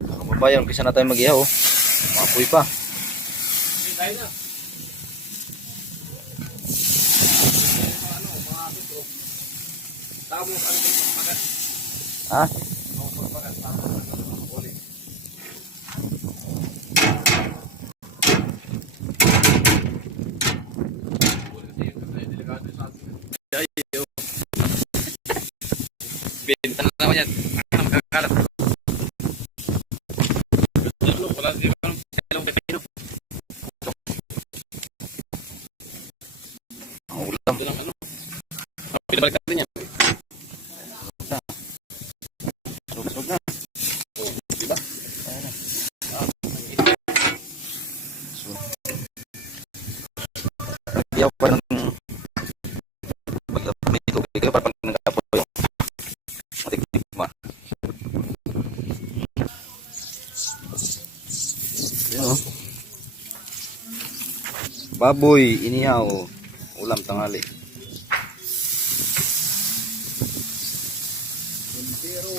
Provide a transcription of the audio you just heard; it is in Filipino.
Kababayan, umpisa na tayo mag-ihaw. Oh. Maapoy pa. Ha? Bintan na naman yan. Ang kakalat. Wala din naman yung pepino. Ang ulam. Ito lang ano. Pinabalik natin yan. Sugsug na. Diba? Ayan na. So, ihaw pa ng pagdapat may tubig. Kaya parang nag-apoy yung matiktikma. Yan o. Baboy, inihaw. Ulam tanghali. Pero